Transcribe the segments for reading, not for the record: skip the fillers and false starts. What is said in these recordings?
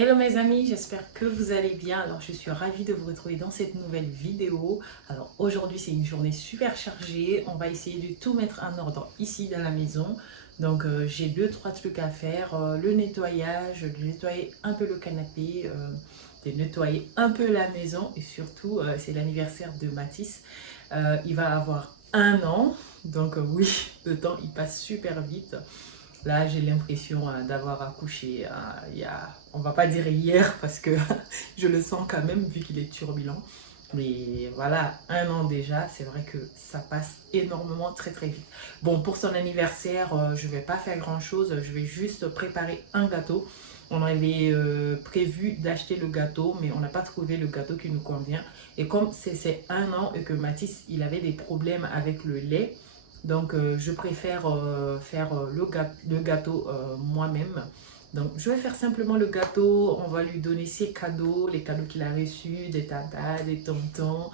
Hello mes amis, j'espère que vous allez bien. Alors je suis ravie de vous retrouver dans cette nouvelle vidéo. Alors aujourd'hui c'est une journée super chargée. On va essayer de tout mettre en ordre ici dans la maison. Donc j'ai deux, trois trucs à faire. Le nettoyage, de nettoyer un peu le canapé, de nettoyer un peu la maison. Et surtout c'est l'anniversaire de Mathis. Il va avoir 1 an. Donc oui, le temps il passe super vite. Là, j'ai l'impression d'avoir accouché on va pas dire hier parce que je le sens quand même vu qu'il est turbulent. Mais voilà, 1 an déjà, c'est vrai que ça passe énormément très très vite. Bon, pour son anniversaire, je vais pas faire grand chose, je vais juste préparer un gâteau. On avait prévu d'acheter le gâteau, mais on n'a pas trouvé le gâteau qui nous convient. Et comme c'est 1 an et que Mathis, il avait des problèmes avec le lait, donc je préfère faire le gâteau moi-même. Donc je vais faire simplement le gâteau, on va lui donner ses cadeaux, les cadeaux qu'il a reçus, des tatas, des tontons,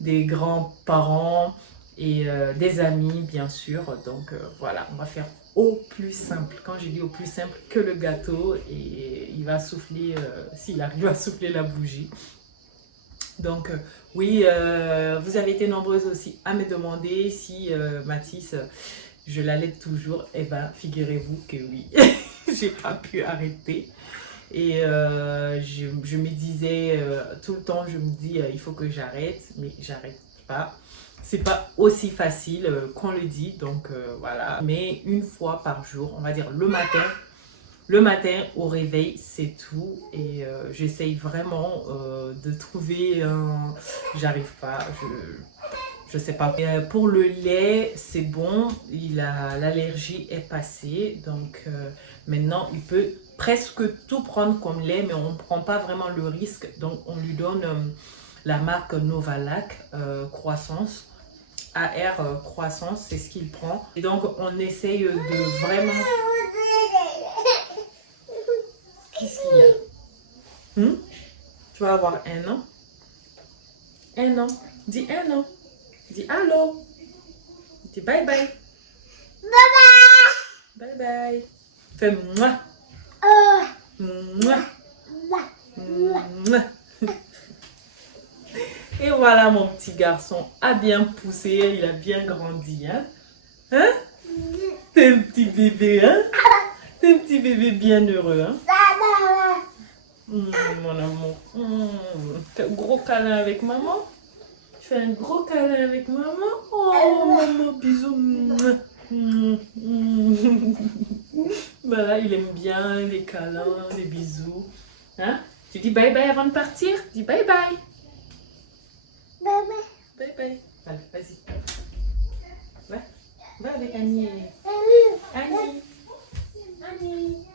des grands-parents et des amis bien sûr. Donc voilà, on va faire au plus simple. Quand je dis au plus simple, que le gâteau et il va souffler, s'il arrive à souffler la bougie. Donc oui, vous avez été nombreuses aussi à me demander si Mathis, je l'allais toujours. Eh bien, figurez-vous que oui, j'ai pas pu arrêter. Et je me disais, tout le temps, je me dis, il faut que j'arrête, mais j'arrête pas. C'est pas aussi facile qu'on le dit, donc voilà. Mais une fois par jour, on va dire le matin au réveil, c'est tout. Et j'essaye vraiment de trouver un... J'arrive pas, je sais pas. Pour le lait, c'est bon. L'allergie est passée. Donc maintenant, il peut presque tout prendre comme lait, mais on ne prend pas vraiment le risque. Donc on lui donne la marque Novalac Croissance. AR Croissance, c'est ce qu'il prend. Et donc on essaye de vraiment... Qu'est-ce qu'il y a? Tu vas avoir 1 an. 1 an. Dis 1 an. Dis allô. Dis bye bye. Bye bye. Fais moi. Moi. Moi. Et voilà, mon petit garçon a bien poussé, il a bien grandi. Hein? Hein? T'es un petit bébé, hein? T'es un petit bébé bien heureux, hein? Mon amour. Fais un gros câlin avec maman. Tu fais un gros câlin avec maman. Oh, maman, bisous. Voilà, il aime bien les câlins, les bisous. Hein? Tu dis bye bye avant de partir? Dis bye bye. Bye bye. Allez, vas-y. Va. Va avec Annie. Annie. Annie.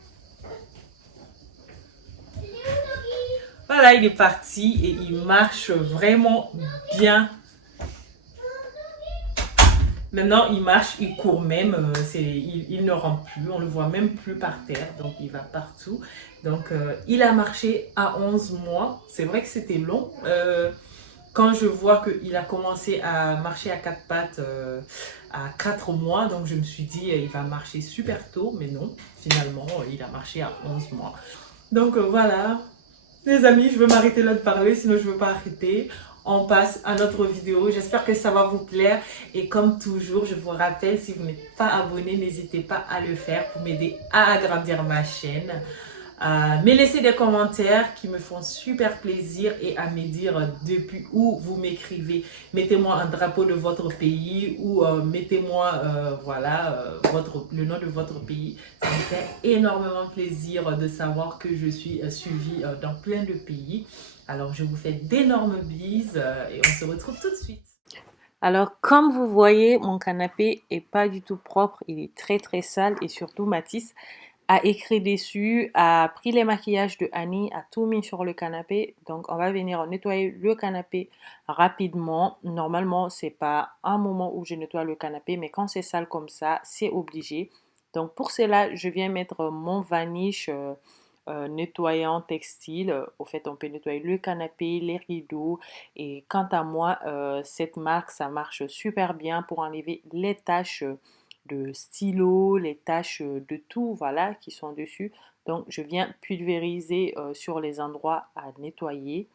Voilà, il est parti et il marche vraiment bien. Maintenant, il marche, il court même, il ne rampe plus, on ne le voit même plus par terre, donc il va partout. Donc, il a marché à 11 mois. C'est vrai que c'était long. Quand je vois qu'il a commencé à marcher à quatre pattes à 4 mois, donc je me suis dit, il va marcher super tôt, mais non, finalement, il a marché à 11 mois. Donc voilà, les amis, je veux m'arrêter là de parler, sinon je ne veux pas arrêter. On passe à notre vidéo. J'espère que ça va vous plaire. Et comme toujours, je vous rappelle, si vous n'êtes pas abonné, n'hésitez pas à le faire pour m'aider à agrandir ma chaîne. Me laisser des commentaires qui me font super plaisir et à me dire depuis où vous m'écrivez. Mettez-moi un drapeau de votre pays ou mettez-moi voilà, le nom de votre pays. Ça me fait énormément plaisir de savoir que je suis suivie dans plein de pays. Alors je vous fais d'énormes bises et on se retrouve tout de suite. Alors, comme vous voyez, mon canapé est pas du tout propre. Il est très très sale et surtout Mathis a écrit dessus, a pris les maquillages de Annie, a tout mis sur le canapé. Donc, on va venir nettoyer le canapé rapidement. Normalement, c'est pas un moment où je nettoie le canapé, mais quand c'est sale comme ça, c'est obligé. Donc, pour cela, je viens mettre mon vanish nettoyant textile. Au fait, on peut nettoyer le canapé, les rideaux. Et quant à moi, cette marque, ça marche super bien pour enlever les taches de stylo, les taches de tout, voilà, qui sont dessus. Donc je viens pulvériser sur les endroits à nettoyer.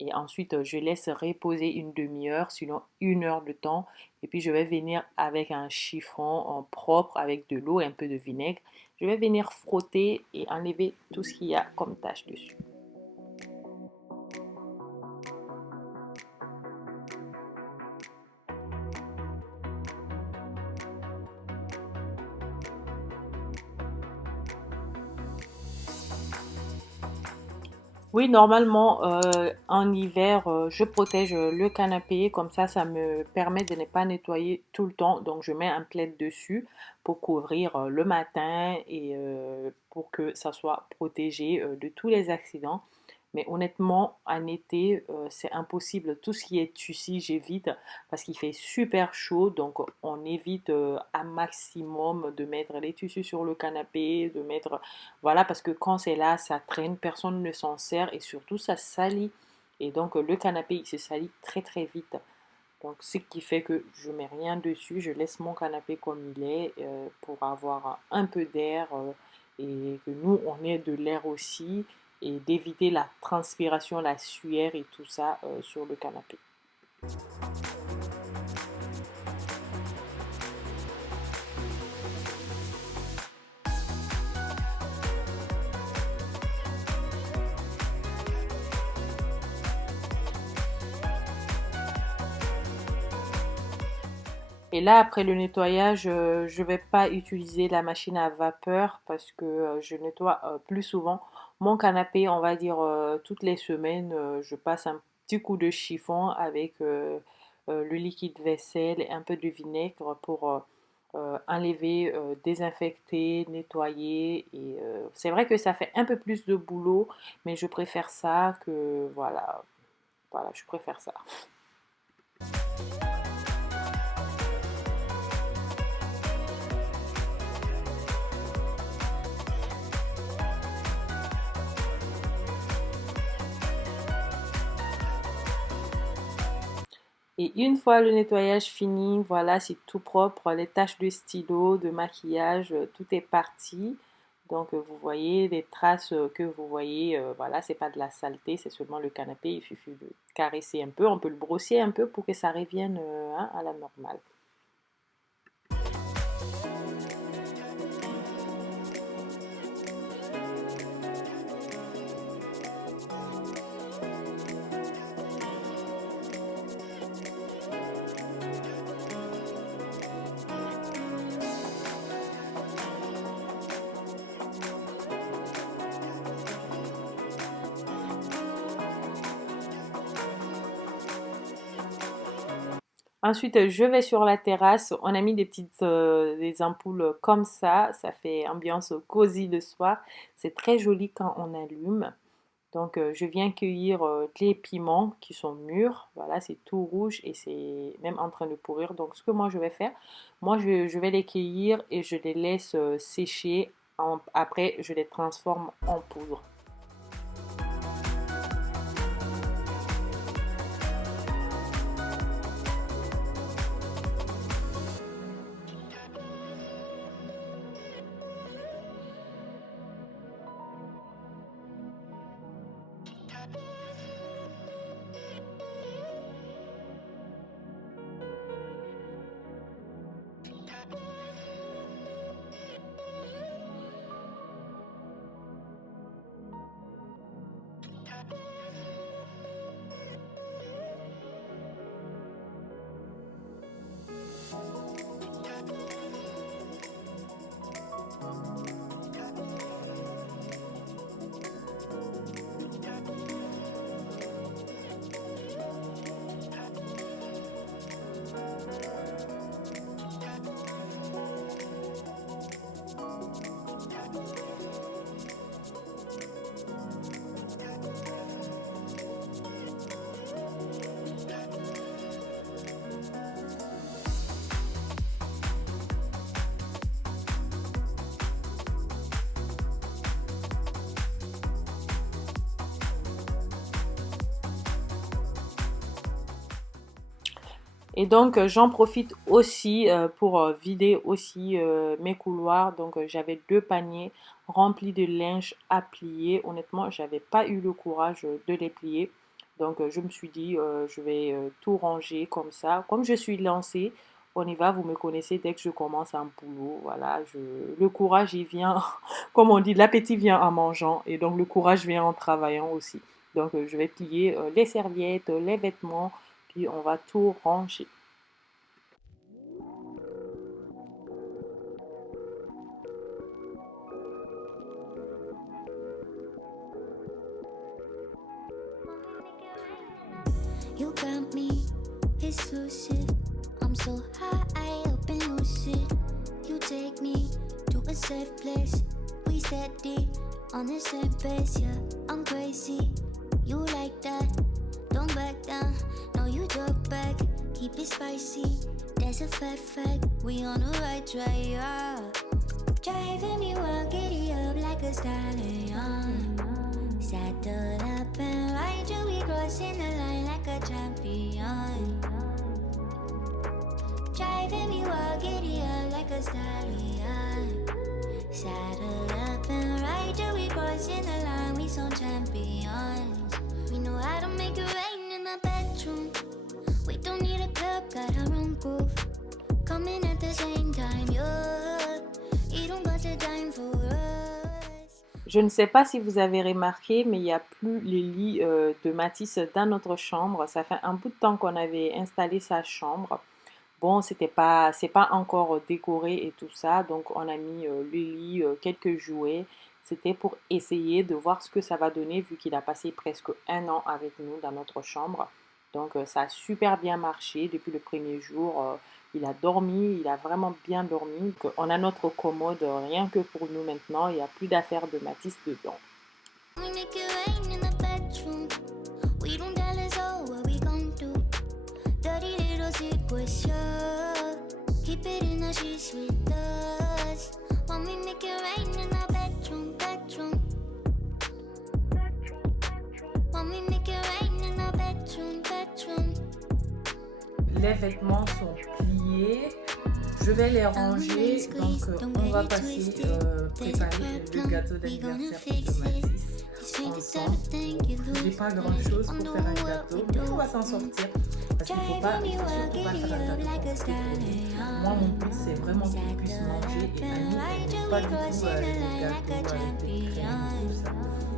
Et ensuite, je laisse reposer une demi-heure, sinon 1 heure de temps. Et puis, je vais venir avec un chiffon propre, avec de l'eau et un peu de vinaigre. Je vais venir frotter et enlever tout ce qu'il y a comme tache dessus. Oui, normalement, en hiver, je protège le canapé, comme ça me permet de ne pas nettoyer tout le temps. Donc, je mets un plaid dessus pour couvrir le matin et pour que ça soit protégé de tous les accidents. Mais honnêtement, en été, c'est impossible. Tout ce qui est tissu, j'évite parce qu'il fait super chaud. Donc, on évite un maximum de mettre les tissus sur le canapé, de mettre voilà, parce que quand c'est là, ça traîne, personne ne s'en sert et surtout ça salit. Et donc le canapé, il se salit très très vite. Donc ce qui fait que je mets rien dessus, je laisse mon canapé comme il est pour avoir un peu d'air et que nous on ait de l'air aussi et d'éviter la transpiration, la sueur et tout ça sur le canapé. Et là, après le nettoyage, je ne vais pas utiliser la machine à vapeur parce que je nettoie plus souvent mon canapé, on va dire toutes les semaines. Je passe un petit coup de chiffon avec le liquide vaisselle et un peu de vinaigre pour enlever, désinfecter, nettoyer. Et c'est vrai que ça fait un peu plus de boulot, mais je préfère ça que voilà, je préfère ça. Et une fois le nettoyage fini, voilà, c'est tout propre. Les taches de stylo, de maquillage, tout est parti. Donc vous voyez les traces que vous voyez, voilà, c'est pas de la saleté, c'est seulement le canapé. Il suffit de caresser un peu, on peut le brosser un peu pour que ça revienne hein, à la normale. Ensuite, je vais sur la terrasse. On a mis des petites des ampoules comme ça fait ambiance cosy le soir. C'est très joli quand on allume. Donc, je viens cueillir les piments qui sont mûrs. Voilà, c'est tout rouge et c'est même en train de pourrir. Donc, ce que moi je vais faire, moi je vais les cueillir et je les laisse sécher. Après, je les transforme en poudre. Et donc j'en profite aussi pour vider aussi mes couloirs. Donc j'avais 2 paniers remplis de linge à plier. Honnêtement, j'avais pas eu le courage de les plier. Donc je me suis dit je vais tout ranger comme ça. Comme je suis lancée, on y va. Vous me connaissez dès que je commence un boulot. Voilà, le courage il vient, comme on dit, l'appétit vient en mangeant et donc le courage vient en travaillant aussi. Donc je vais plier les serviettes, les vêtements puis on va tout ranger. You got me, it's lucid. I'm so high up and lucid. You take me to a safe place. We steady on the same pace, yeah. I'm crazy, you like that. Don't back down, no you drop back. Keep it spicy, there's a fact. We on the right track, yeah. Driving me wild, giddy up like a stallion. Saddle up and ride you, we crossing the line like a champion. Driving me wild, giddy up like a stallion. Saddle up and ride you, we crossing the line, we some champions. We know how to make it rain in the bedroom. We don't need a club, got our own groove. Coming at the same time, yeah. You don't got a dime for us. Je ne sais pas si vous avez remarqué, mais il n'y a plus les lits de Matisse dans notre chambre. Ça fait un bout de temps qu'on avait installé sa chambre. Bon, c'est pas encore décoré et tout ça, donc on a mis le lit, quelques jouets. C'était pour essayer de voir ce que ça va donner vu qu'il a passé presque un an avec nous dans notre chambre. Donc ça a super bien marché depuis le premier jour. Il a dormi, il a vraiment bien dormi. Donc, on a notre commode rien que pour nous maintenant. Il n'y a plus d'affaires de Matisse dedans. We make it rain in the bedroom. We don't tell us all what we gon' do. Dirty little secrets, yeah. Keep it in the sheets with us. When we make it rain in the bedroom. When we make it rain in the bedroom. Les vêtements sont pliés. Je vais les ranger. Donc on va passer préparer le gâteau d'anniversaire de Matisse ensemble. J'ai pas grand chose pour faire un gâteau, mais on va s'en sortir. Parce qu'il faut surtout pas faire un gâteau compliqué. Moi mon but c'est vraiment qu'il puisse manger et Annie elle n'aime pas du tout les gâteaux avec des crèmes et tout ça.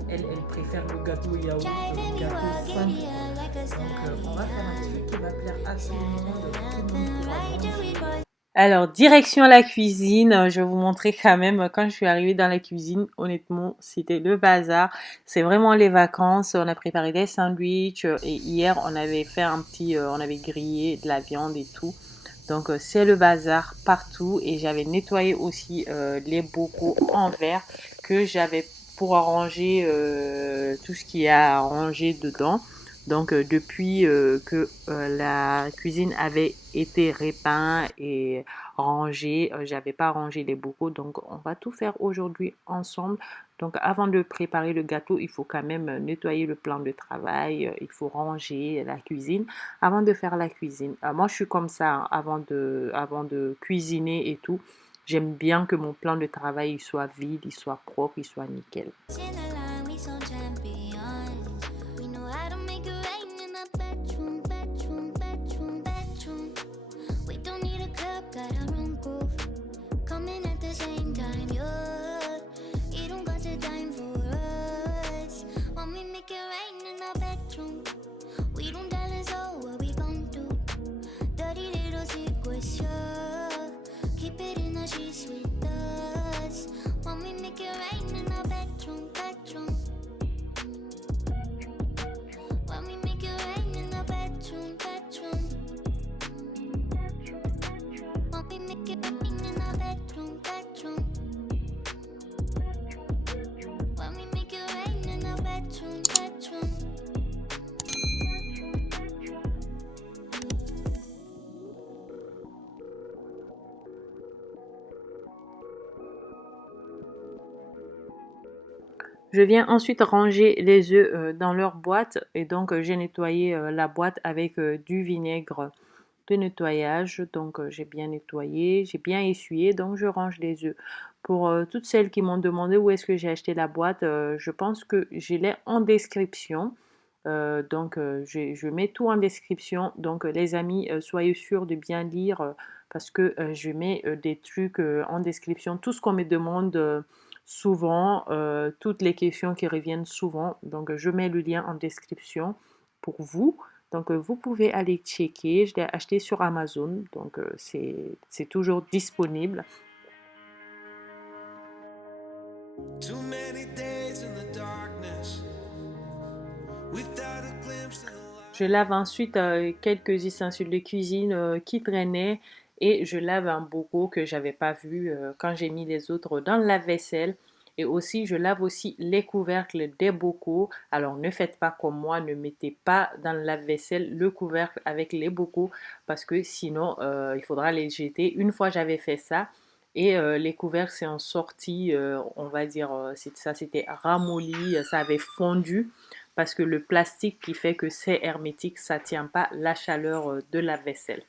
Elle préfère le gâteau yaourt que le gâteau simple. Donc on va faire un truc qui va plaire à tout le monde pourra manger. Alors, direction la cuisine, je vais vous montrer quand même, quand je suis arrivée dans la cuisine, honnêtement, c'était le bazar. C'est vraiment les vacances, on a préparé des sandwichs et hier, on avait fait on avait grillé de la viande et tout. Donc, c'est le bazar partout et j'avais nettoyé aussi les bocaux en verre que j'avais pour arranger tout ce qu'il y a à ranger dedans. Donc depuis que la cuisine avait été repeinte et rangée, j'avais pas rangé les bocaux, donc on va tout faire aujourd'hui ensemble. Donc avant de préparer le gâteau, il faut quand même nettoyer le plan de travail, il faut ranger la cuisine avant de faire la cuisine. Moi je suis comme ça hein, avant de cuisiner et tout. J'aime bien que mon plan de travail il soit vide, il soit propre, il soit nickel. Je viens ensuite ranger les œufs dans leur boîte et donc j'ai nettoyé la boîte avec du vinaigre de nettoyage. Donc j'ai bien nettoyé, j'ai bien essuyé, donc je range les œufs. Pour toutes celles qui m'ont demandé où est-ce que j'ai acheté la boîte, je pense que je l'ai en description. Donc je mets tout en description. Donc les amis, soyez sûrs de bien lire parce que je mets des trucs en description. Tout ce qu'on me demande souvent, toutes les questions qui reviennent souvent. Donc je mets le lien en description pour vous. Donc vous pouvez aller checker. Je l'ai acheté sur Amazon. Donc c'est toujours disponible. Too many days in the darkness. Je lave ensuite quelques ustensiles de cuisine qui traînaient et je lave un boco que j'avais pas vu quand j'ai mis les autres dans le lave-vaisselle. Et aussi, je lave aussi les couvercles des bocaux. Alors, ne faites pas comme moi, ne mettez pas dans le lave-vaisselle le couvercle avec les bocaux parce que sinon, il faudra les jeter. Une fois, j'avais fait ça. Et les couvercles sont sortis, on va dire, ça s'était ramolli, ça avait fondu parce que le plastique qui fait que c'est hermétique, ça ne tient pas la chaleur de la vaisselle.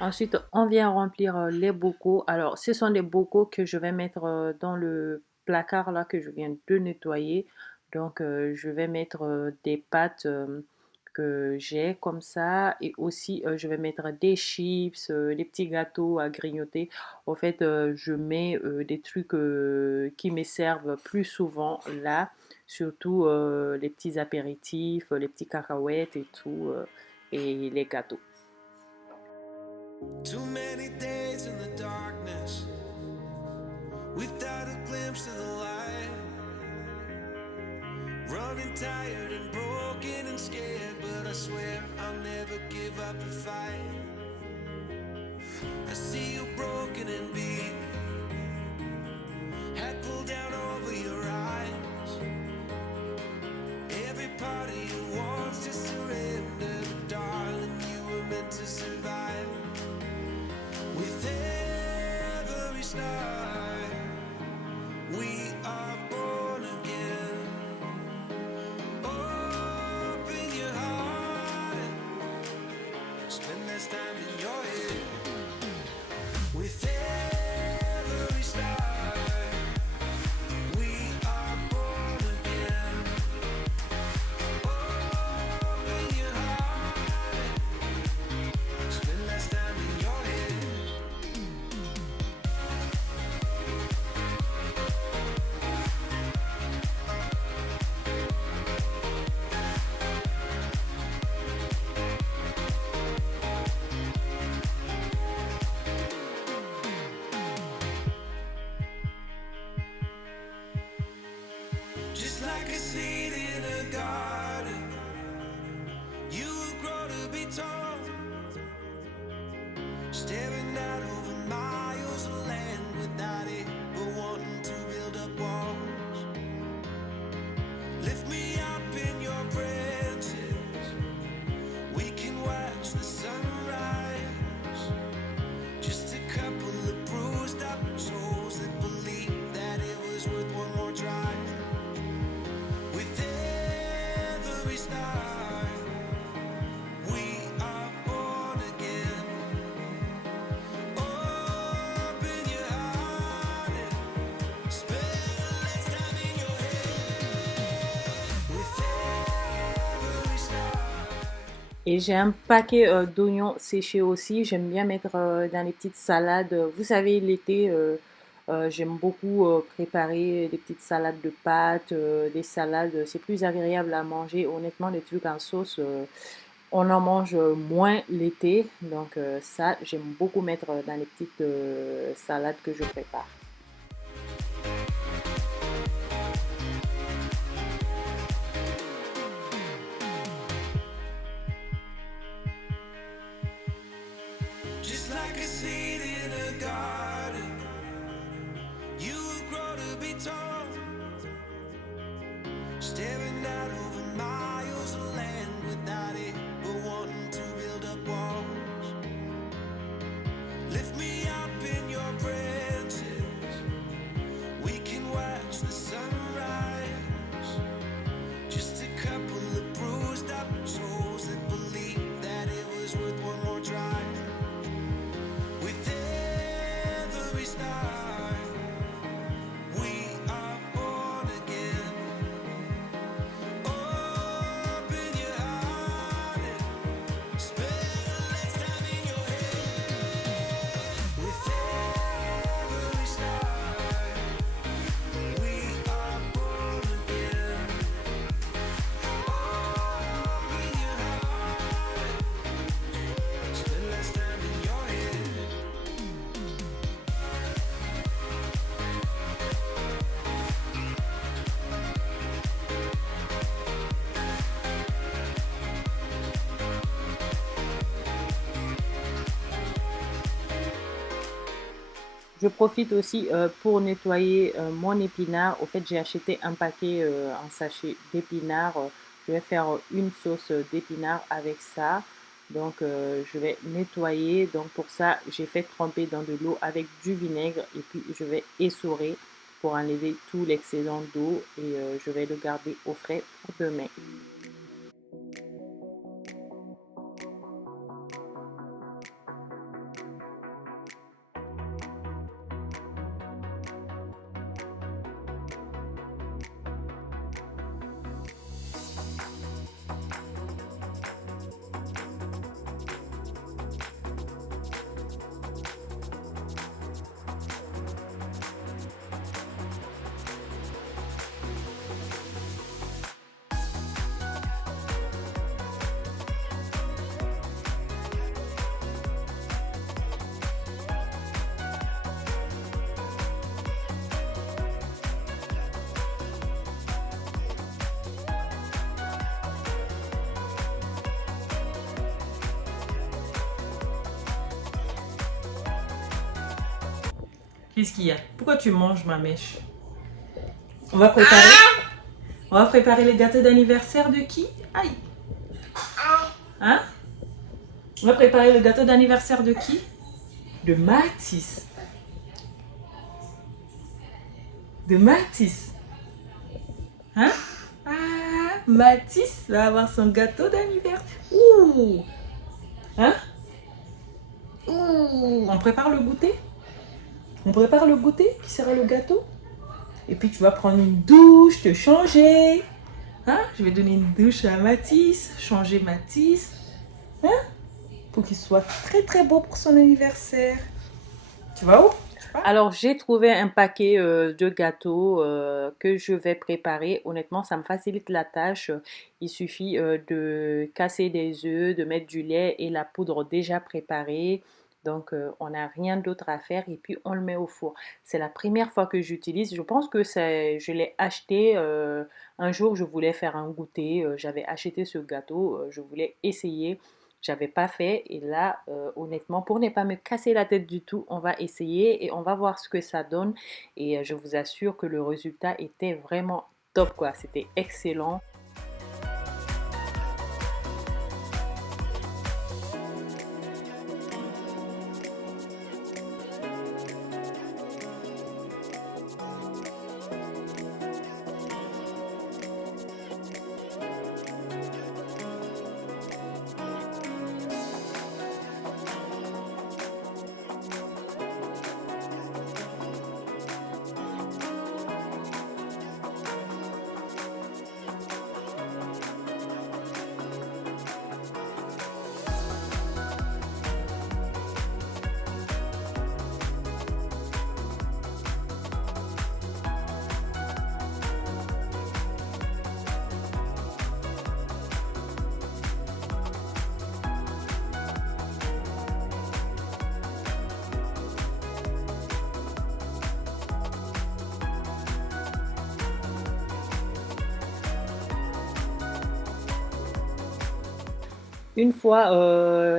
Ensuite, on vient remplir les bocaux. Alors, ce sont des bocaux que je vais mettre dans le placard là que je viens de nettoyer. Donc, je vais mettre des pâtes que j'ai comme ça. Et aussi, je vais mettre des chips, des petits gâteaux à grignoter. En fait, je mets des trucs qui me servent plus souvent là. Surtout les petits apéritifs, les petits cacahuètes et tout. Et les gâteaux. Too many days in the darkness without a glimpse of the light. Running tired and broken and scared, but I swear I'll never give up the fight. I see you broken and beat, head pulled down over your eyes. Every part of you wants to surrender, but darling, you were meant to survive. With every start, we are born again. Open your heart, spend less time in your head. With every start, we are born again. Open your heart, spend less time in your head. Just like a seed in a garden, you will grow to be tall, staring out over miles of land without it, but wanting to build up walls. Lift me up in your branches, we can watch the sunrise. Just a couple of bruised up souls that believe that it was worth one more try. With Et j'ai un paquet d'oignons séchés aussi. J'aime bien mettre dans les petites salades. Vous savez, l'été, j'aime beaucoup préparer des petites salades de pâtes, des salades. C'est plus agréable à manger. Honnêtement, les trucs en sauce, on en mange moins l'été. Donc ça, j'aime beaucoup mettre dans les petites salades que je prépare. Just like a seed in a garden, you will grow to be tall, staring out over miles of land without it, but wanting to build up walls. Lift me up in your branches, we can watch the sunrise. Just a couple of bruised up souls that believe that it was worth one more try. With every star, we are born again. Open your heart and spend less time in your head. With every star, we are born again. Open your heart and spend less time in your head. Je profite aussi pour nettoyer mon épinard. Au fait, j'ai acheté un paquet en sachet d'épinards. Je vais faire une sauce d'épinards avec ça. Donc, je vais nettoyer. Donc, pour ça, j'ai fait tremper dans de l'eau avec du vinaigre. Et puis, je vais essorer pour enlever tout l'excédent d'eau. Et je vais le garder au frais pour demain. Qu'est-ce qu'il y a? Pourquoi tu manges ma mèche? On va préparer le gâteau d'anniversaire de qui? Aïe! Hein? On va préparer le gâteau d'anniversaire de qui? De Mathis. De Mathis. Hein? Ah, Mathis va avoir son gâteau d'anniversaire. Ouh! Hein? Ouh! On prépare le goûter? On prépare le goûter qui sera le gâteau. Et puis tu vas prendre une douche, te changer. Hein? Je vais donner une douche à Mathis, changer Mathis. Hein? Pour qu'il soit très très beau pour son anniversaire. Tu vas où? Alors j'ai trouvé un paquet de gâteaux que je vais préparer. Honnêtement, ça me facilite la tâche. Il suffit de casser des œufs, de mettre du lait et la poudre déjà préparée. Donc, on n'a rien d'autre à faire et puis on le met au four. C'est la première fois que j'utilise. Je pense que je l'ai acheté un jour. Je voulais faire un goûter. J'avais acheté ce gâteau. Je voulais essayer. J'avais pas fait. Et là, honnêtement, pour ne pas me casser la tête du tout, on va essayer et on va voir ce que ça donne. Et je vous assure que le résultat était vraiment top, quoi. C'était excellent. Une fois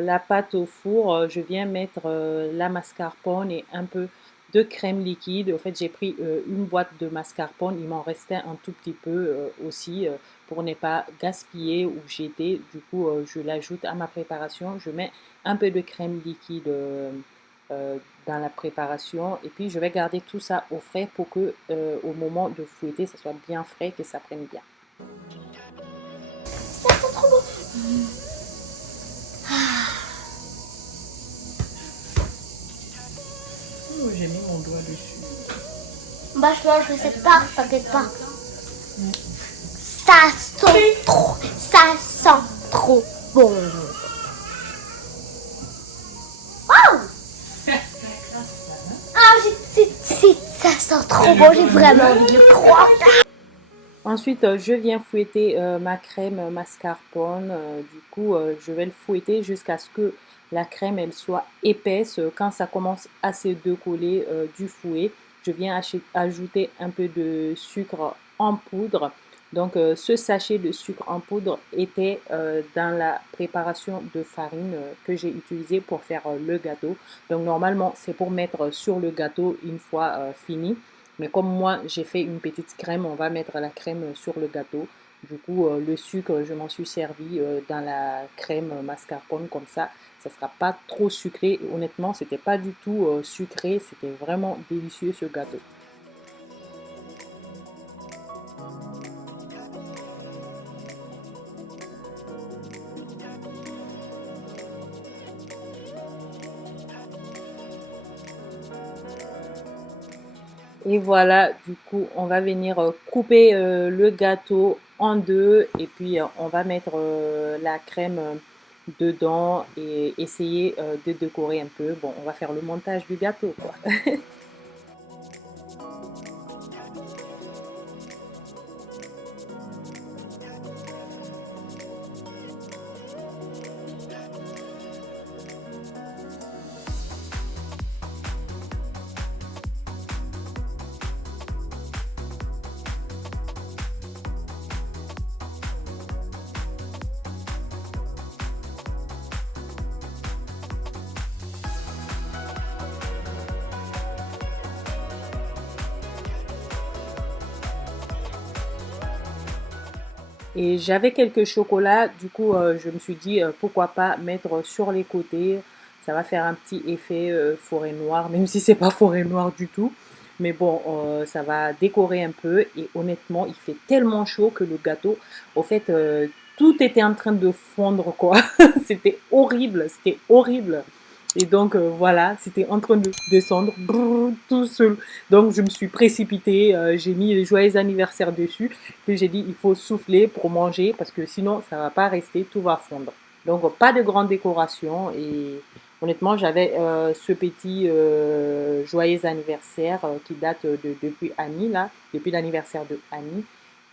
la pâte au four, je viens mettre la mascarpone et un peu de crème liquide. En fait, j'ai pris une boîte de mascarpone, il m'en restait un tout petit peu aussi pour ne pas gaspiller ou jeter. Du coup, je l'ajoute à ma préparation. Je mets un peu de crème liquide dans la préparation et puis je vais garder tout ça au frais pour que au moment de fouetter, ça soit bien frais, que ça prenne bien. Ça sent trop bon. Oh, j'ai mis mon doigt dessus. Bah, je mangerai cette part, t'inquiète pas. Ça sent trop bon. Oh! Ah, ça sent trop bon, j'ai vraiment envie de le croire. Ensuite, je viens fouetter ma crème mascarpone. Du coup, je vais le fouetter jusqu'à ce que la crème elle soit épaisse. Quand ça commence à se décoller du fouet, je viens ajouter un peu de sucre en poudre. Donc, ce sachet de sucre en poudre était dans la préparation de farine que j'ai utilisé pour faire le gâteau. Donc, normalement, c'est pour mettre sur le gâteau une fois fini. Mais comme moi, j'ai fait une petite crème, on va mettre la crème sur le gâteau. Du coup, le sucre, je m'en suis servi dans la crème mascarpone comme ça. Ça ne sera pas trop sucré. Honnêtement, c'était pas du tout sucré. C'était vraiment délicieux ce gâteau. Et voilà, du coup, on va venir couper le gâteau en deux et puis on va mettre la crème dedans et essayer de décorer un peu. Bon, on va faire le montage du gâteau, quoi. Et j'avais quelques chocolats, du coup je me suis dit pourquoi pas mettre sur les côtés, ça va faire un petit effet forêt noire, même si c'est pas forêt noire du tout. Mais bon, ça va décorer un peu et honnêtement, il fait tellement chaud que le gâteau, au fait, tout était en train de fondre quoi. C'était horrible, c'était horrible. Et donc voilà, c'était en train de descendre brrr, tout seul. Donc je me suis précipitée, j'ai mis les joyeux anniversaires dessus. Puis j'ai dit il faut souffler pour manger parce que sinon ça va pas rester, tout va fondre. Donc pas de grande décoration et honnêtement j'avais ce petit joyeux anniversaire qui date depuis Annie là, depuis l'anniversaire de Annie.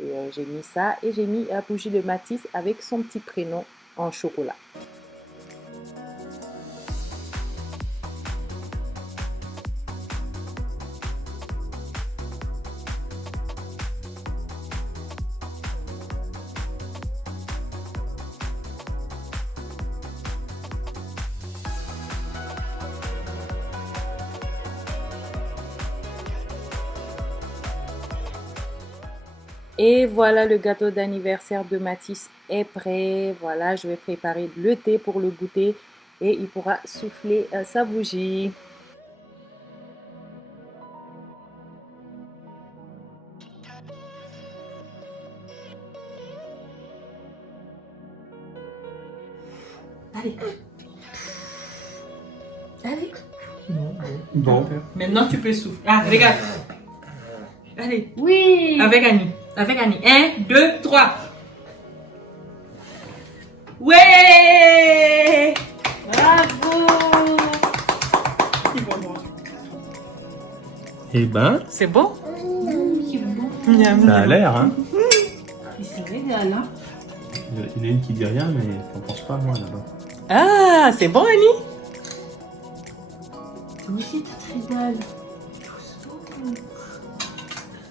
Et j'ai mis ça et j'ai mis la bougie de Matisse avec son petit prénom en chocolat. Et voilà, le gâteau d'anniversaire de Matisse est prêt. Voilà, je vais préparer le thé pour le goûter et il pourra souffler sa bougie. Allez. Allez. Non, Bon. Maintenant tu peux souffler. Ah, regarde. Allez. Oui. Avec Annie. Avec Annie. 1, 2, 3. Ouais! Bravo. Eh ben, C'est bon? ça a l'air, hein. Il se régale, hein? Il y en a une qui dit rien, mais t'en penses pas, moi, là-bas. Ah, c'est bon, Annie? Toi aussi, tu te régales.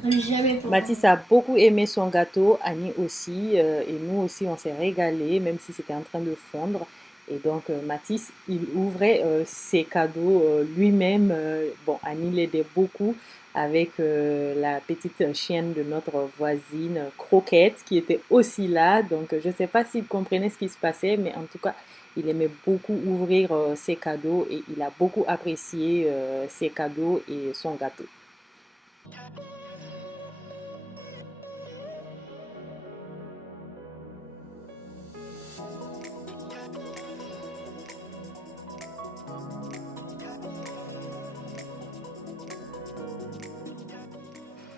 Jamais pour Mathis a beaucoup aimé son gâteau, Annie aussi, et nous aussi on s'est régalé, même si c'était en train de fondre. Et donc Mathis, il ouvrait ses cadeaux lui-même. Bon, Annie l'aidait beaucoup avec la petite chienne de notre voisine Croquette qui était aussi là. Donc je ne sais pas s'il comprenait ce qui se passait, mais en tout cas, il aimait beaucoup ouvrir ses cadeaux et il a beaucoup apprécié ses cadeaux et son gâteau.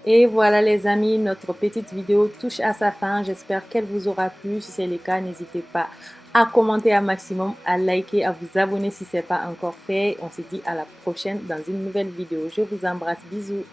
Et voilà les amis, notre petite vidéo touche à sa fin. J'espère qu'elle vous aura plu. Si c'est le cas, n'hésitez pas à commenter un maximum, à liker, à vous abonner si ce n'est pas encore fait. On se dit à la prochaine dans une nouvelle vidéo. Je vous embrasse. Bisous.